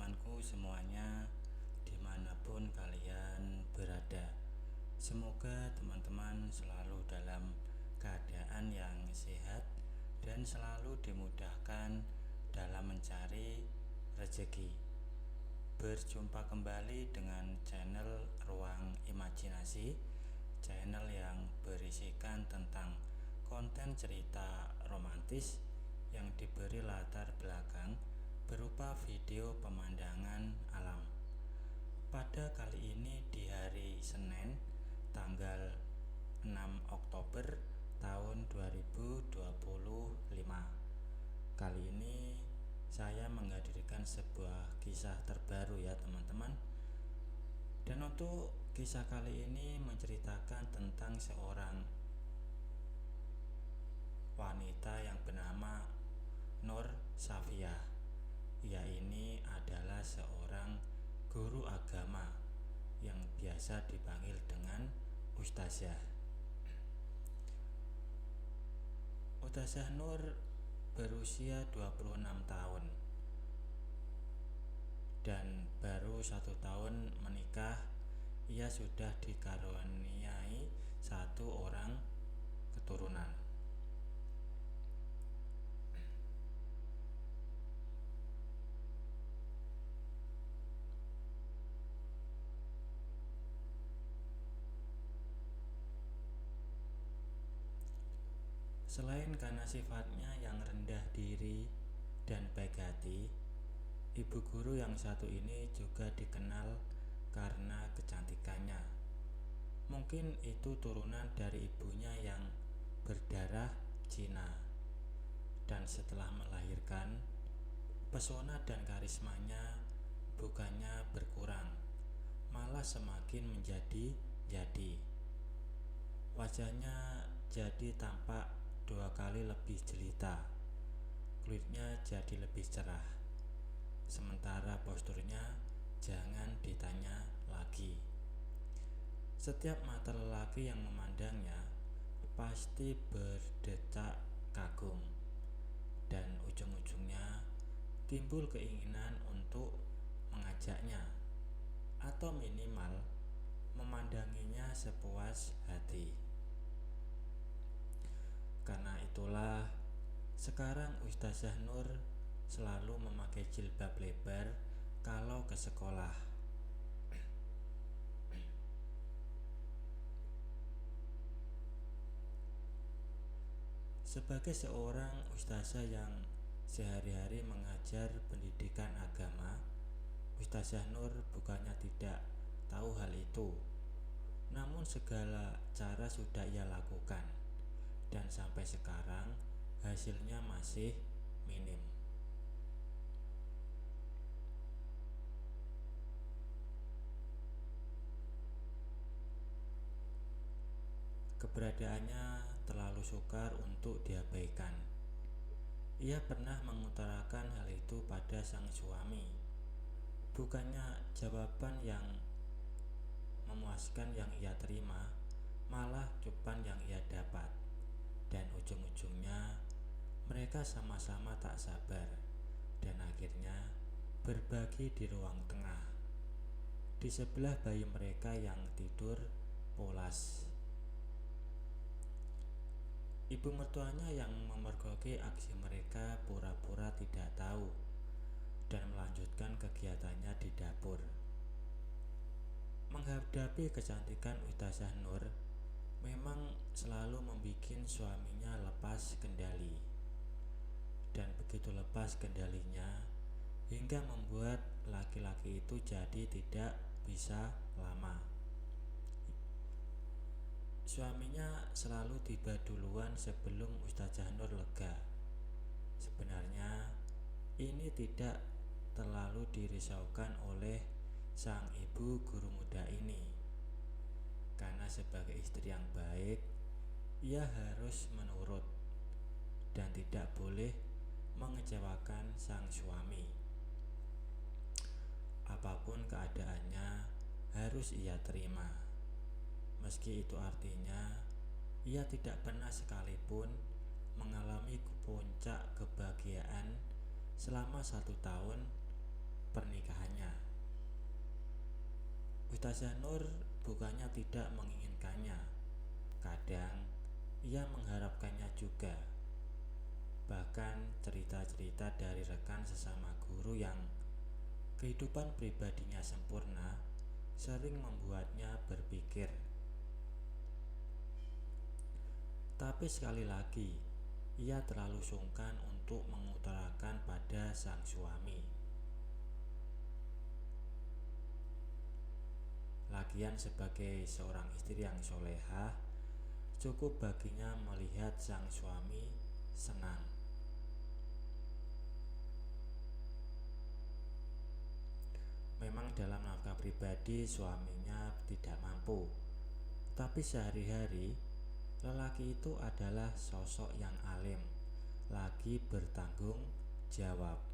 teman-temanku semuanya dimanapun kalian berada. Semoga teman-teman selalu dalam keadaan yang sehat dan selalu dimudahkan dalam mencari rezeki. Berjumpa kembali dengan channel Ruang Imajinasi, channel yang berisikan tentang konten cerita romantis yang diberi latar belakang berupa video pemandangan alam. Pada kali ini di hari Senin tanggal 6 Oktober tahun 2025. Kali ini saya menghadirkan sebuah kisah terbaru ya teman-teman. Dan untuk kisah kali ini menceritakan tentang seorang wanita yang bernama Nur Safia. Ia ini adalah seorang guru agama yang biasa dipanggil dengan Ustazah. Ustazah Nur berusia 26 tahun dan baru 1 tahun menikah. Ia sudah dikaruniai 1 orang keturunan. Selain karena sifatnya yang rendah diri dan baik hati, ibu guru yang satu ini juga dikenal karena kecantikannya. Mungkin itu turunan dari ibunya yang berdarah Cina. Dan setelah melahirkan, pesona dan karismanya bukannya berkurang, malah semakin menjadi-jadi. Wajahnya jadi tampak 2 kali lebih jelita, kulitnya jadi lebih cerah, sementara posturnya jangan ditanya lagi. Setiap mata lelaki yang memandangnya pasti berdecak kagum, dan ujung-ujungnya timbul keinginan untuk mengajaknya atau minimal memandanginya sepuas hati. Karena itulah sekarang Ustazah Nur selalu memakai jilbab lebar kalau ke sekolah. Sebagai seorang ustazah yang sehari-hari mengajar pendidikan agama, Ustazah Nur bukannya tidak tahu hal itu. Namun segala cara sudah ia lakukan, dan sampai sekarang hasilnya masih minim. Keberadaannya terlalu sukar untuk diabaikan. Ia pernah mengutarakan hal itu pada sang suami. Bukannya jawaban yang memuaskan yang ia terima, malah cupan yang ia dapat. Dan ujung-ujungnya mereka sama-sama tak sabar dan akhirnya berbagi di ruang tengah, di sebelah bayi mereka yang tidur pulas. Ibu mertuanya yang memergoki aksi mereka pura-pura tidak tahu dan melanjutkan kegiatannya di dapur. Menghadapi kecantikan Ustazah Nur memang selalu membuat suaminya lepas kendali. Dan begitu lepas kendalinya hingga membuat laki-laki itu jadi tidak bisa lama. Suaminya selalu tiba duluan sebelum Ustazah Nur lega. Sebenarnya ini tidak terlalu dirisaukan oleh sang ibu guru muda ini, karena sebagai istri yang baik, ia harus menurut dan tidak boleh mengecewakan sang suami. Apapun keadaannya harus ia terima, meski itu artinya ia tidak pernah sekalipun mengalami puncak kebahagiaan selama 1 tahun pernikahannya. Ustazah Nur bukannya tidak menginginkannya, kadang ia mengharapkannya juga. Bahkan cerita-cerita dari rekan sesama guru yang kehidupan pribadinya sempurna sering membuatnya berpikir. Tapi sekali lagi, ia terlalu sungkan untuk mengutarakan pada sang suami. Lagian sebagai seorang istri yang solehah, cukup baginya melihat sang suami senang. Memang dalam nafkah pribadi suaminya tidak mampu, tapi sehari-hari lelaki itu adalah sosok yang alim, lagi bertanggung jawab.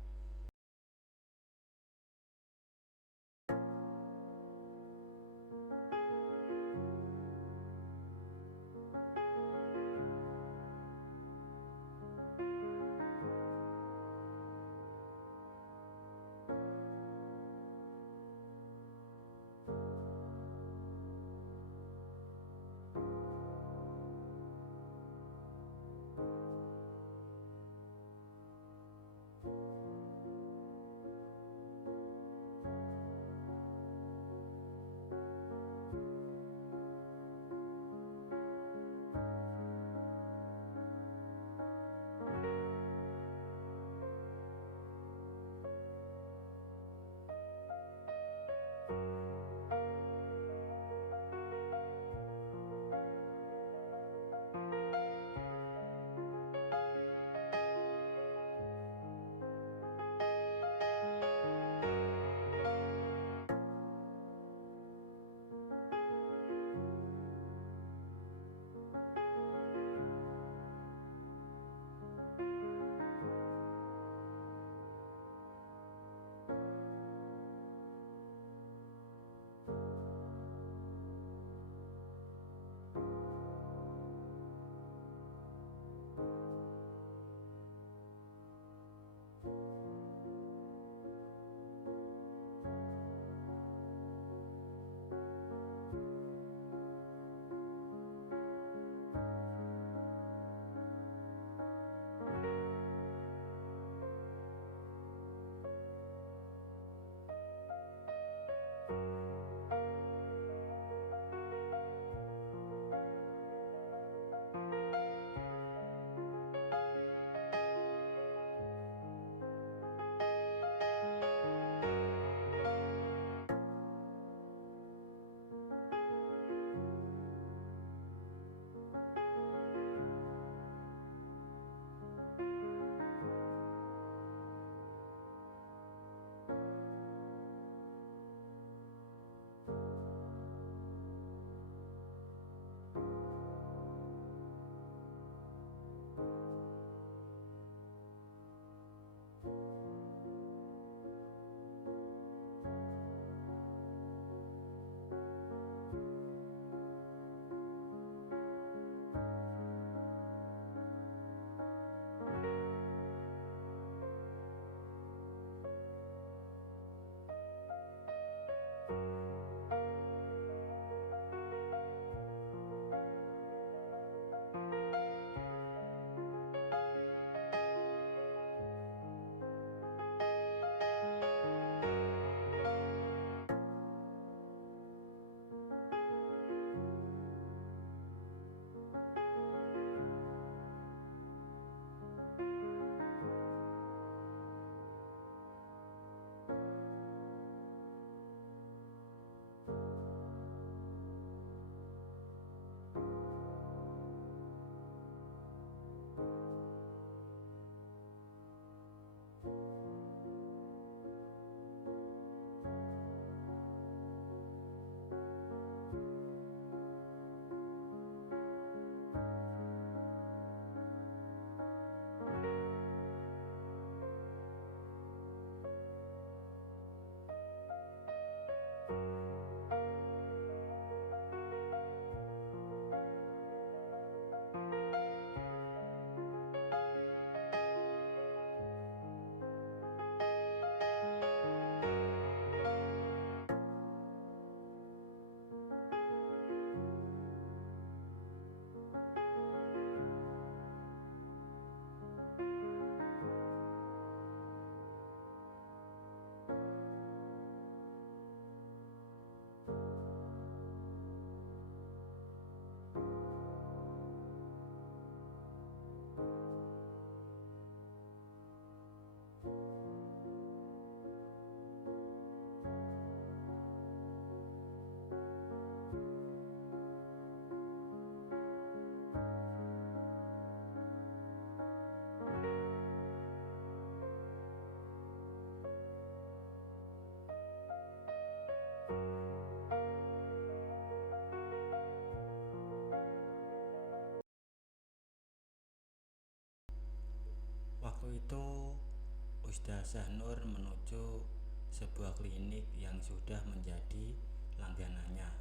Ustazah Nur menuju sebuah klinik yang sudah menjadi langganannya.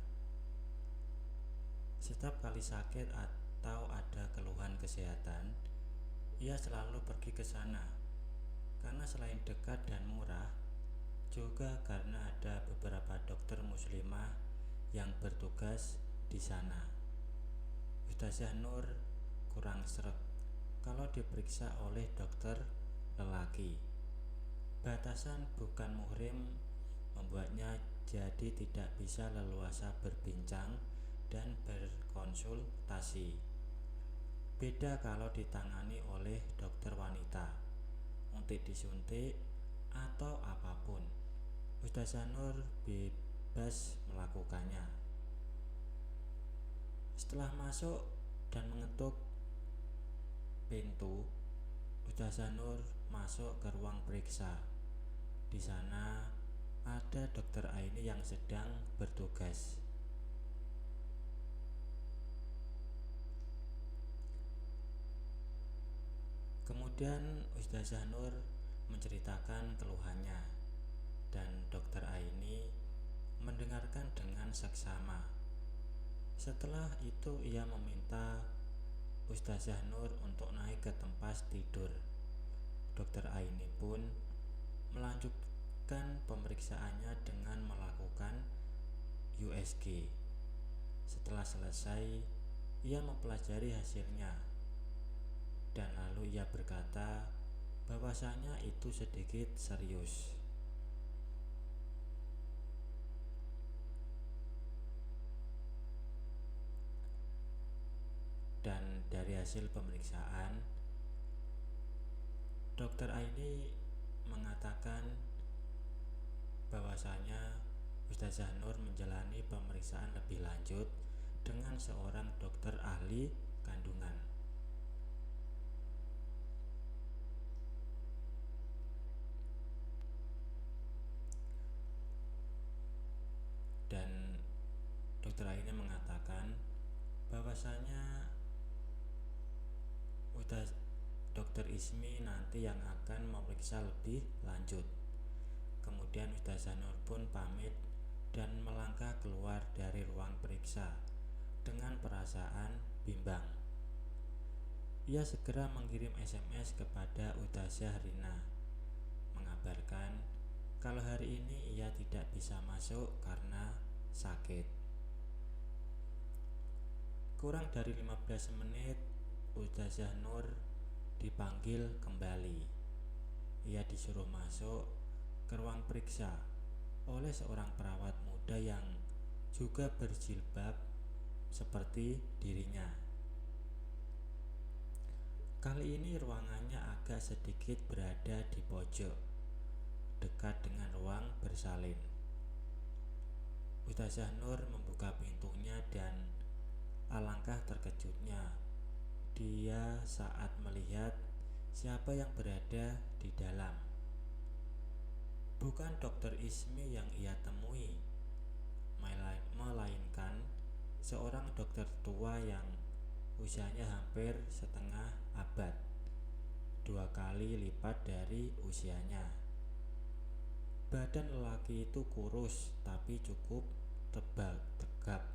Setiap kali sakit atau ada keluhan kesehatan, ia selalu pergi ke sana. Karena selain dekat dan murah, juga karena ada beberapa dokter muslimah yang bertugas di sana. Ustazah Nur kurang sreg kalau diperiksa oleh dokter lelaki. Batasan bukan muhrim membuatnya jadi tidak bisa leluasa berbincang dan berkonsultasi. Beda kalau ditangani oleh dokter wanita, untuk disuntik atau apapun, Ustazah Nur bebas melakukannya. Setelah masuk dan mengetuk pintu, Ustazah Nur masuk ke ruang periksa. Di sana ada dokter Aini yang sedang bertugas. Kemudian Ustazah Nur menceritakan keluhannya, dan dokter Aini mendengarkan dengan seksama. Setelah itu ia meminta Ustazah Nur untuk naik ke tempat tidur. Dokter Aini pun melanjutkan pemeriksaannya dengan melakukan USG. Setelah selesai, ia mempelajari hasilnya, dan lalu ia berkata bahwasanya itu sedikit serius. Dan dari hasil pemeriksaan, dokter Aini mengatakan bahwasanya Ustazah Nur menjalani pemeriksaan lebih lanjut dengan seorang dokter ahli kandungan. Dan dokter Aini mengatakan bahwasanya Dokter Ismi nanti yang akan memeriksa lebih lanjut. Kemudian Ustazah Nur pun pamit dan melangkah keluar dari ruang periksa dengan perasaan bimbang. Ia segera mengirim SMS kepada Ustazah Rina, mengabarkan kalau hari ini ia tidak bisa masuk karena sakit. Kurang dari 15 menit, Ustazah Nur dipanggil kembali. Ia disuruh masuk ke ruang periksa oleh seorang perawat muda yang juga berjilbab seperti dirinya. Kali ini ruangannya agak sedikit berada di pojok, dekat dengan ruang bersalin. Ustazah Nur membuka pintunya dan alangkah terkejutnya dia saat melihat siapa yang berada di dalam. Bukan dokter Ismi yang ia temui, melainkan seorang dokter tua yang usianya hampir setengah abad, 2 kali lipat dari usianya. Badan lelaki itu kurus tapi cukup tegap,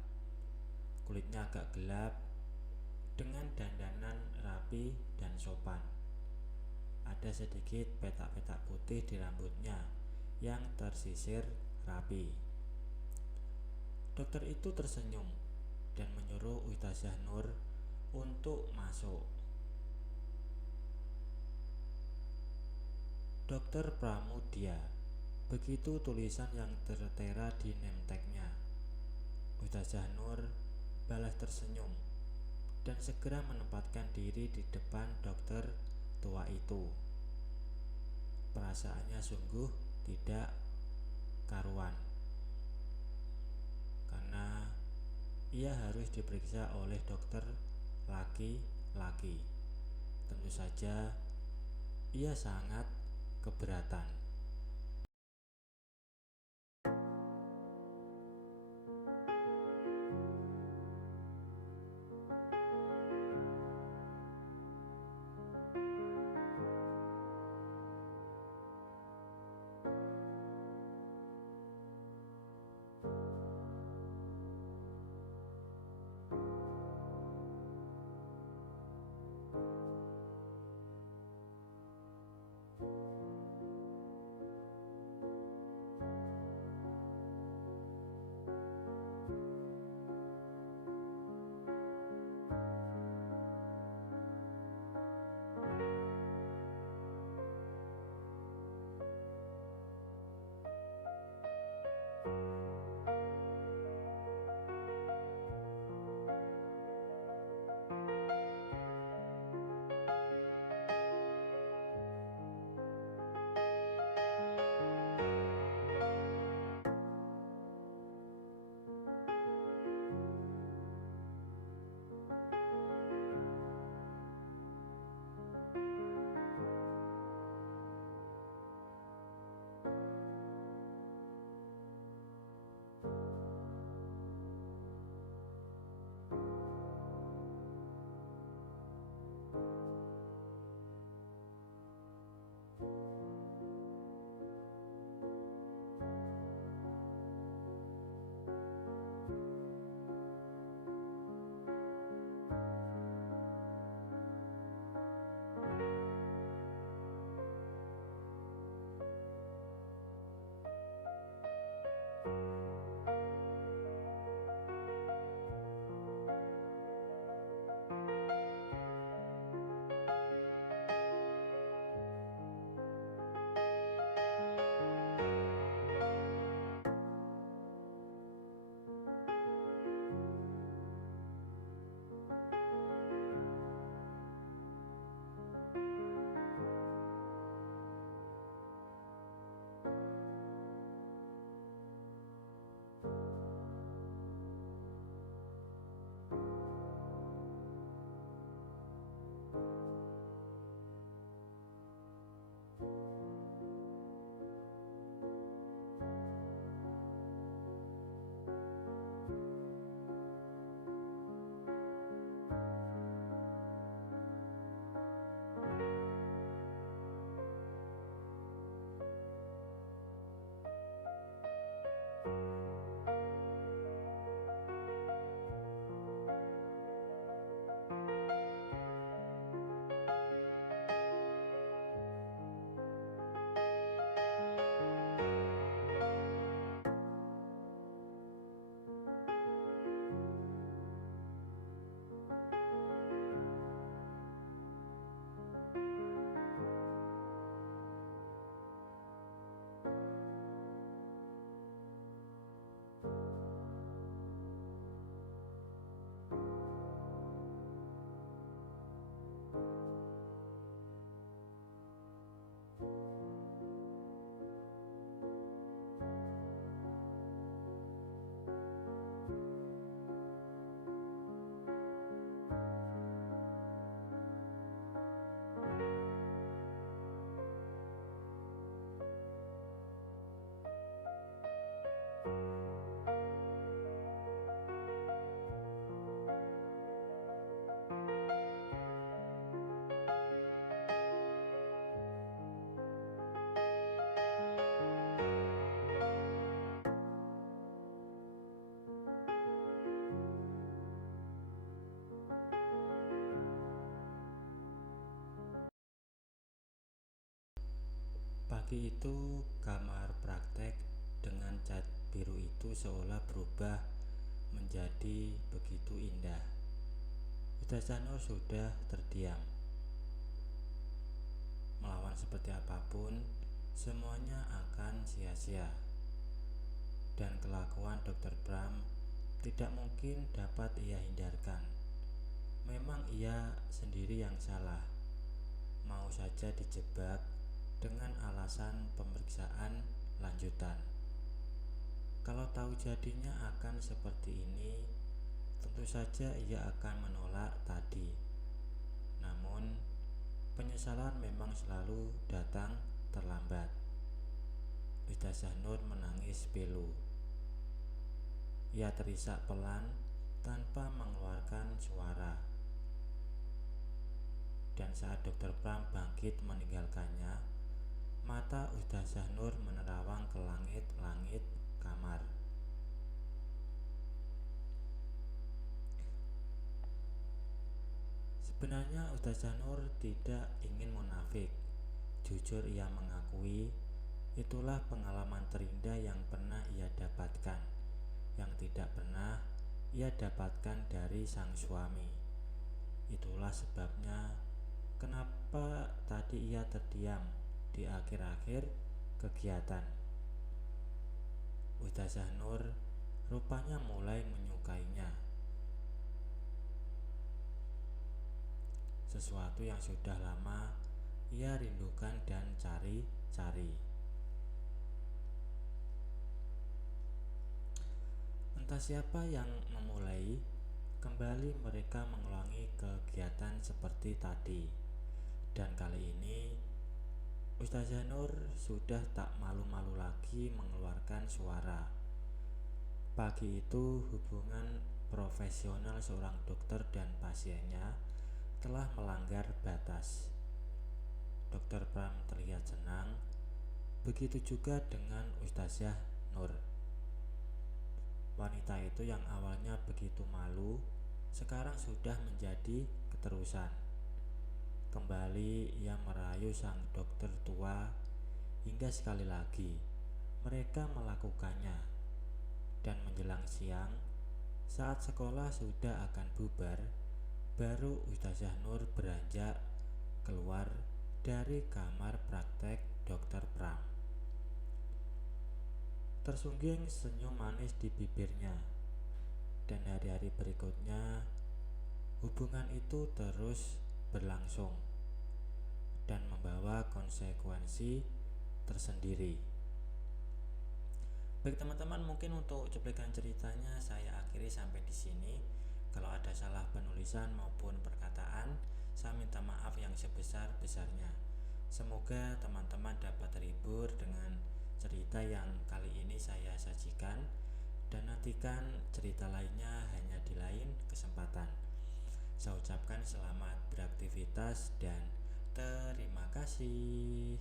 kulitnya agak gelap, dengan dandanan rapi dan sopan. Ada sedikit petak-petak putih di rambutnya yang tersisir rapi. Dokter itu tersenyum dan menyuruh Ustazah Nur untuk masuk. Dokter Pramudia, begitu tulisan yang tertera di name tag-nya. Ustazah Nur balas tersenyum dan segera menempatkan diri di depan dokter tua itu. Perasaannya sungguh tidak karuan, karena ia harus diperiksa oleh dokter laki-laki. Tentu saja ia sangat keberatan. Pagi itu kamar praktek dengan cat biru itu seolah berubah menjadi begitu indah. Ustazah Nur sudah terdiam. Melawan seperti apapun, semuanya akan sia-sia. Dan kelakuan Dr. Bram tidak mungkin dapat ia hindarkan. Memang ia sendiri yang salah. Mau saja dijebak dengan alasan pemeriksaan lanjutan. Kalau tahu jadinya akan seperti ini, tentu saja ia akan menolak tadi. Namun, penyesalan memang selalu datang terlambat. Ustazah Nur menangis pilu. Ia terisak pelan tanpa mengeluarkan suara. Dan saat Dr. Pram bangkit meninggalkannya, mata Ustazah Nur menerawang ke langit-langit kamar. Sebenarnya Ustazah Nur tidak ingin munafik. Jujur ia mengakui, itulah pengalaman terindah yang pernah ia dapatkan, yang tidak pernah ia dapatkan dari sang suami. Itulah sebabnya kenapa tadi ia terdiam di akhir-akhir kegiatan. Ustazah Nur rupanya mulai menyukainya. Sesuatu yang sudah lama ia rindukan dan cari-cari. Entah siapa yang memulai, kembali mereka mengulangi kegiatan seperti tadi. Dan kali ini Ustazah Nur sudah tak malu-malu lagi mengeluarkan suara. Pagi itu hubungan profesional seorang dokter dan pasiennya telah melanggar batas. Dr. Pram terlihat senang, begitu juga dengan Ustazah Nur. Wanita itu yang awalnya begitu malu, sekarang sudah menjadi keterusan. Kembali ia merayu sang dokter tua, hingga sekali lagi mereka melakukannya. Dan menjelang siang, saat sekolah sudah akan bubar, baru Ustazah Nur beranjak keluar dari kamar praktek Dr. Pram. Tersungging senyum manis di bibirnya. Dan hari-hari berikutnya hubungan itu terus berlangsung dan membawa konsekuensi tersendiri. Baik teman-teman, mungkin untuk cuplikan ceritanya saya akhiri sampai di sini. Kalau ada salah penulisan maupun perkataan, saya minta maaf yang sebesar-besarnya. Semoga teman-teman dapat terhibur dengan cerita yang kali ini saya sajikan, dan nantikan cerita lainnya hanya di lain kesempatan. Saya ucapkan selamat beraktivitas dan terima kasih.